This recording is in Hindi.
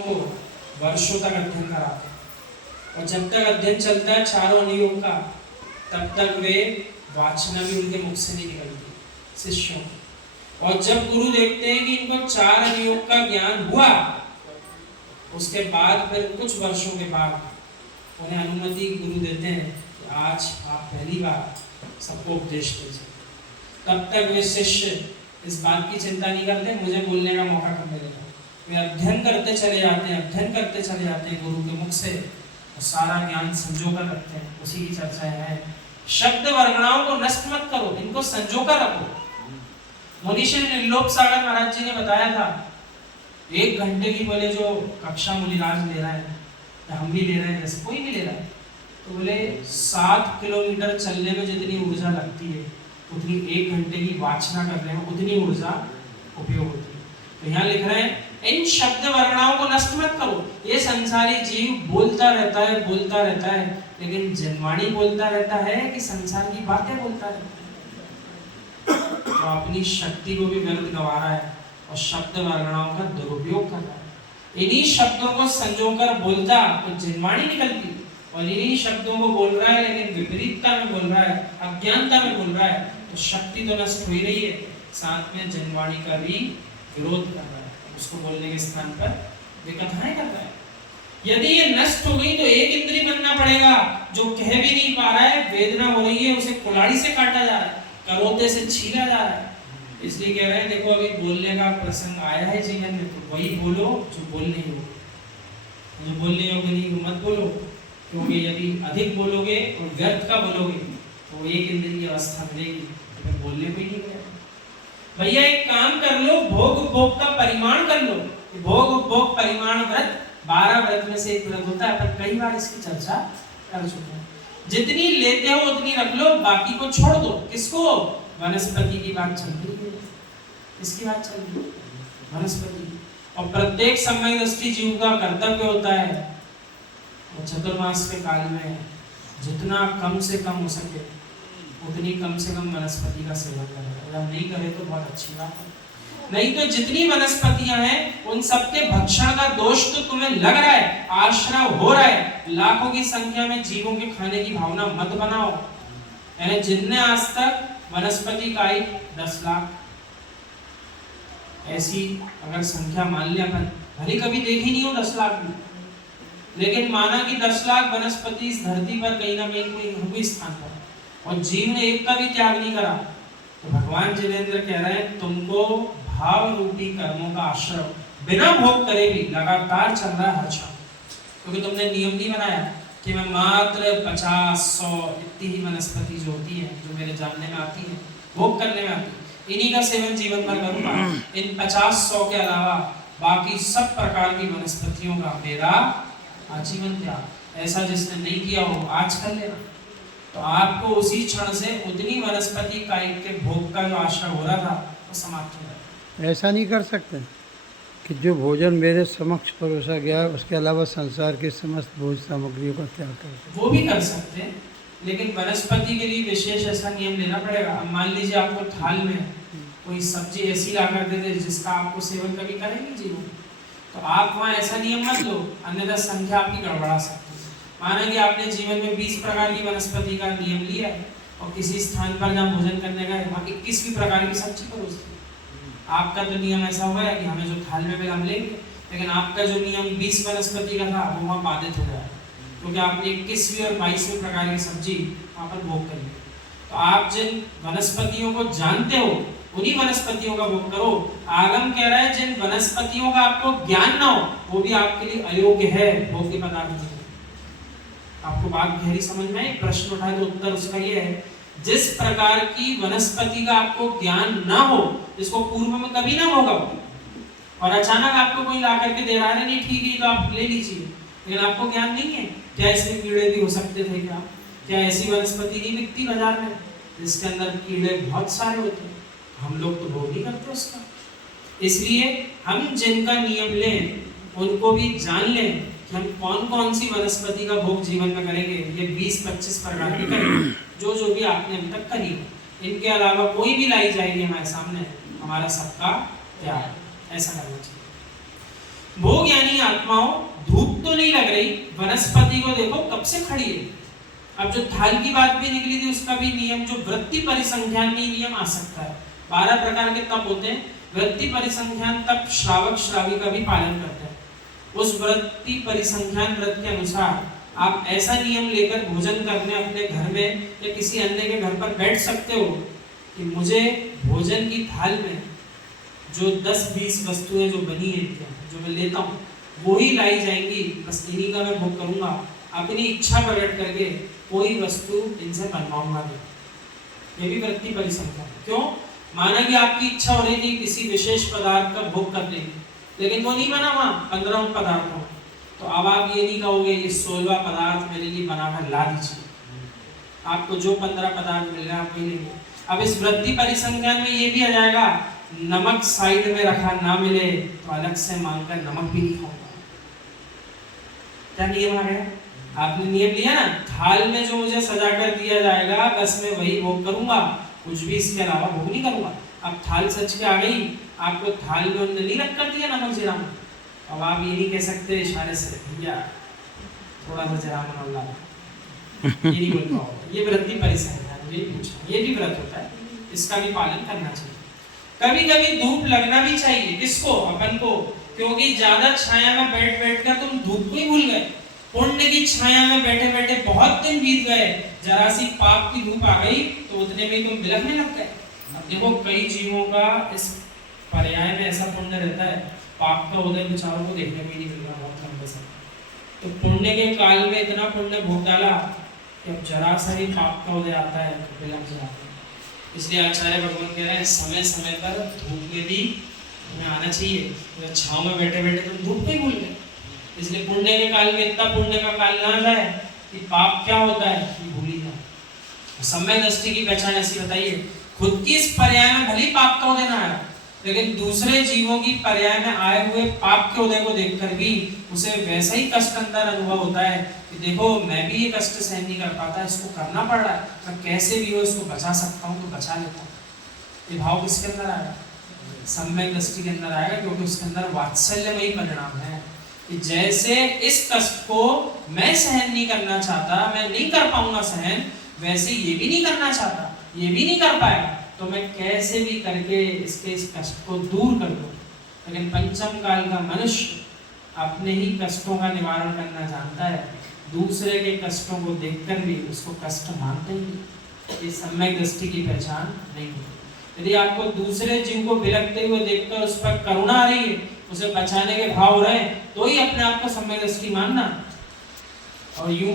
को वर्षों तक अध्ययन कराते हैं और जब तक अध्ययन चलता है चारों अनुयोग का, तब तक वे वाचना भी उनके मुख से नहीं निकलती शिष्यों की। और जब गुरु देखते हैं कि इनको चार अनुयोग का ज्ञान हुआ, उसके बाद फिर कुछ वर्षों के बाद उन्हें अनुमति गुरु देते हैं कि आज आप पहली बार सबको उपदेश दीजिए। तब तक वे शिष्य इस बात की चिंता नहीं करते मुझे बोलने का मौका कब मिलेगा। वे अध्ययन करते चले जाते हैं गुरु के मुख से और सारा ज्ञान संजो कर रखते हैं। उसी की चर्चा है। शब्द वर्गणाओं को नष्ट मत करो, इनको संजो कर रखो। मुनीश्वर निर्लोक सागर महाराज जी ने बताया था 1 घंटे की बोले जो कक्षा मुनिराज ले रहा है या हम भी ले रहे हैं, जैसे कोई भी ले रहा है, तो बोले 7 किलोमीटर चलने में जितनी ऊर्जा लगती है उतनी 1 घंटे की वाचना करने में उतनी ऊर्जा उपयोग होती है। तो यहाँ लिख रहे हैं इन शब्द वर्गणाओं को नष्ट मत करो। ये संसारी जीव बोलता रहता है, लेकिन जनवाणी बोलता रहता है कि संसार की बातें बोलता रहता है। तो अपनी शक्ति को भी व्यर्थ गंवा रहा है और शब्द वर्गणाओं का दुरुपयोग कर रहा है। इन्हीं शब्दों को संजोकर बोलता तो जनवाणी निकलती, और इन्हीं शब्दों को बोल रहा है लेकिन विपरीतता में बोल रहा है, अज्ञानता में बोल रहा है, तो शक्ति तो नष्ट हो ही रही है, साथ में जनवाणी का भी विरोध कर रहा है। उसको बोलने के स्थान पर वे कथाएं कर रहा है। यदि ये नष्ट हो गई तो एक इंद्री बनना पड़ेगा जो कह भी नहीं पा रहा है, वेदना हो रही है, उसे कुल्हाड़ी से काटा जा रहा है, करोते से छीला जा रहा है। इसलिए कह रहे हैं देखो अभी बोलने का प्रसंग आया है जीवन में, तो वही बोलो जो बोलने योग्य, जो बोलने योग्य नहीं मत बोलो, क्योंकि यदि अधिक बोलोगे और व्यर्थ का बोलोगे तो एक इंद्री की अवस्था मिलेगी, तो फिर बोलने को ही नहीं मिलेगा। भैया एक काम कर लो, भोग उपभोग का परिमाण कर लो। भोग उपभोग परिमाण व्रत 12 व्रत में से एक व्रत होता है, पर कई बार इसकी चर्चा कर चुके हैं। जितनी लेते हो उतनी रख लो, बाकी को छोड़ दो। किसको? वनस्पति की बात चल रही है, इसकी बात चल रही है वनस्पति। और प्रत्येक समय दृष्टि जीव का कर्तव्य होता है चतुर्मास के काल में जितना कम से कम हो सके उतनी कम से कम वनस्पति का सेवन करें। अगर नहीं करे तो बहुत अच्छी बात है, नहीं तो जितनी वनस्पतियां हैं उन सबके भक्षण का दोष तो तुम्हें लग रहा है, आश्रय हो रहा है। लाखों की संख्या में जीवों के खाने की भावना मत बनाओ। यानी जिनने आज तक वनस्पति काई 10 लाख ऐसी अगर संख्या मान लिया, भले कभी देखी नहीं हो 10 लाख में, लेकिन माना कि 10 लाख वनस्पति इस धरती पर कहीं ना कहीं हुई स्थान पर, और जीव ने एक का भी त्याग नहीं करा, तो भगवान जिनेंद्र कह रहे हैं तुमको भाव रूपी कर्मों का आश्रय बिना भोग करे भी लगातार चल रहा है हर क्षण। क्योंकि तुमने नियम नहीं बनाया कि मैं मात्र 50-100 इतनी ही वनस्पति जो होती है, जो मेरे जानने में आती है, भोग करने में आती है, इन्हीं का सेवन जीवन भर करूंगा। इन 50-100 के अलावा बाकी सब प्रकार की वनस्पतियों का मेरा आजीवन त्याग। ऐसा जिसने नहीं किया हो आज कर लेना, तो आपको उसी क्षण से उतनी वनस्पति काई के भोग का जो आश्रय हो रहा था वो समाप्त हो जाएगा। ऐसा नहीं कर सकते कि जो भोजन मेरे समक्ष परोसा गया उसके अलावा संसार के समस्त भोज सामग्रियों का त्याग कर सकते। वो भी कर सकते हैं, लेकिन वनस्पति के लिए विशेष ऐसा नियम लेना पड़ेगा। अब मान लीजिए आपको थाल में कोई सब्जी ऐसी ला कर दे दे जिसका आपको सेवन कभी करेंगे जीवन, तो आप वहाँ ऐसा नियम मत लो, अन्यथा संख्या आपकी गड़बड़ा सकती है। माना कि आपने जीवन में 20 प्रकार की वनस्पति का नियम लिया और किसी स्थान पर जहाँ भोजन करने गए वहाँ 21वीं प्रकार की सब्जी परोस दी। आपका तो नियम ऐसा हुआ है कि हमें जो थाल में मिला हम लेंगे, लेकिन आपका जो नियम 20 वनस्पति का था वो वहाँ बाधित हो गया, क्योंकि आपने 21वीं और 22वीं प्रकार की सब्जी वहाँ पर भोग कर ली। तो आप जिन वनस्पतियों को जानते हो उन्हीं वनस्पतियों का भोग करो। आगम कह रहा है जिन वनस्पतियों का आपको ज्ञान ना हो वो भी आपके लिए अयोग्य है भोग्य पदार्थ। आपको बात गहरी समझ में आई? प्रश्न उठाए तो उत्तर उसका ये है, जिस प्रकार की वनस्पति का आपको ज्ञान ना हो, जिसको पूर्व में कभी ना होगा, और अचानक आपको कोई ला करके दे रहा है नहीं ठीक है तो आप ले लीजिए, लेकिन आपको ज्ञान नहीं है क्या इसमें कीड़े भी हो सकते थे, क्या ऐसी वनस्पति नहीं बिकती बाजार में जिसके अंदर कीड़े बहुत सारे होते हैं, हम लोग तो भोग नहीं करते उसका। इसलिए हम जिनका नियम लें उनको भी जान लें कि हम कौन कौन सी वनस्पति का भोग जीवन में करेंगे। ये 20-25 प्रकार की करेंगे जो भी आपने अभी तक करी हो। इनके अलावा कोई भी लाई जाएगी हमारे सामने, हमारा सबका त्याग, ऐसा करना चाहिए। भोग यानी आत्माओं, धूप तो नहीं लग रही, वनस्पति को देखो कब से खड़ी है। अब जो थाल की बात भी निकली थी उसका भी नियम, जो वृत्ति परिसंख्यान में नियम आ सकता है। 12 प्रकार के तप होते हैं, वृत्ति परिसंख्यान तप श्रावक श्रावी का भी पालन करते हैं। उस वृत्ति परिसंख्यान व्रत के अनुसार आप ऐसा नियम लेकर भोजन करने अपने घर में या किसी अन्य के घर पर बैठ सकते हो कि मुझे भोजन की थाल में जो 10-20 वस्तुएं जो बनी है, जो मैं लेता हूँ वो ही लाई जाएंगी, बस इन्हीं का मैं भोग करूंगा। अपनी इच्छा प्रकट करके कोई वस्तु इनसे बनवाऊंगा नहीं। ये भी वृत्ति परिसंख्यान। क्यों? माना कि आपकी इच्छा हो रही थी किसी विशेष पदार्थ का भोग करने की, लेकिन वो नहीं बना वहां 15 पदार्थों, तो अब आप ये नहीं कहोगे ये 16वां पदार्थ मेरे लिए बनाकर ला दीजिए। आपको जो 15 पदार्थ मिल रहा है आप वही लेंगे। अब इस वृत्ति परिसंख्यान में ये भी आ जाएगा, नमक साइड में रखा ना मिले तो अलग से मांगकर नमक भी नहीं खाऊंगा। क्या नियम आ गया? आपने नियम लिया ना, थाल में जो मुझे सजा कर दिया जाएगा बस मैं वही भोग करूंगा, कुछ भी इसके अलावा भोग नहीं करूंगा। अब थाल सच के आ गई, आपको थाल में उन्होंने नहीं रख कर दिया नमक जीरा में, अब आप ये नहीं कह सकते इशारे से भैया थोड़ा सा जीरा में ला, ये नहीं बोल पाओगे। ये वृत्ति परिसंख्यान, ये पूछा, ये भी व्रत होता है, इसका भी पालन करना चाहिए। कभी कभी धूप लगना भी चाहिए, किसको? अपन को, क्योंकि ज्यादा छाया में बैठ बैठ कर तुम धूप को ही भूल गए। पुण्य की छाया में बैठे बैठे बहुत दिन बीत गए, जरा सी पाप की धूप आ गई तो उतने में तुम बिलखने लग गए। अब देखो कई जीवों का इस पर्याय में ऐसा पुण्य रहता है, पाप का उदय विचारों को देखने में नहीं मिल रहा बहुत लंबे समय, तो पुण्य के काल में इतना पुण्य भोग डाला कि अब जरा सा ही पाप का उदय आता है तो बिलख जाते हैं। इसलिए आचार्य भगवान कह रहे हैं समय समय पर धूप में भी हमें आना चाहिए। तो छाँव में बैठे बैठे तुम धूप में भूल गए, इसलिए पुण्य के काल में इतना पुण्य का काल ना जाए कि पाप क्या होता है कि भूल ही जाए। सम्यक दृष्टि की पहचान ऐसी बताइए, खुद की इस पर्याय में भली पाप का उदय ना आया, लेकिन दूसरे जीवों की पर्याय में आए हुए पाप के उदय को देखकर भी उसे वैसा ही कष्ट अंदर अनुभव होता है कि देखो मैं भी ये कष्ट सहन नहीं कर पाता, इसको करना पड़ रहा है, मैं कैसे भी हो इसको बचा सकता हूँ तो बचा लेता हूँ। ये भाव किसके अंदर आएगा? सम्यक दृष्टि के अंदर आएगा, क्योंकि उसके अंदर वात्सल्यमयी परिणाम है कि जैसे इस कष्ट को मैं सहन नहीं करना चाहता, मैं नहीं कर पाऊंगा सहन, वैसे ये भी नहीं करना चाहता, ये भी नहीं कर पाएगा, तो मैं कैसे भी करके इसके इस कष्ट को दूर कर दूं। लेकिन पंचम काल का मनुष्य अपने ही कष्टों का निवारण करना जानता है, दूसरे के कष्टों को देखकर भी उसको कष्ट मानते ही। ये सम्यक दृष्टि की पहचान नहीं होती। यदि आपको दूसरे जीव को बिलखते हुए देखकर उस पर करुणा आ रही है, उसे बचाने के भाव हो रहे हैं, तो ही अपने आप को सम्यक दृष्टि मानना। और यूं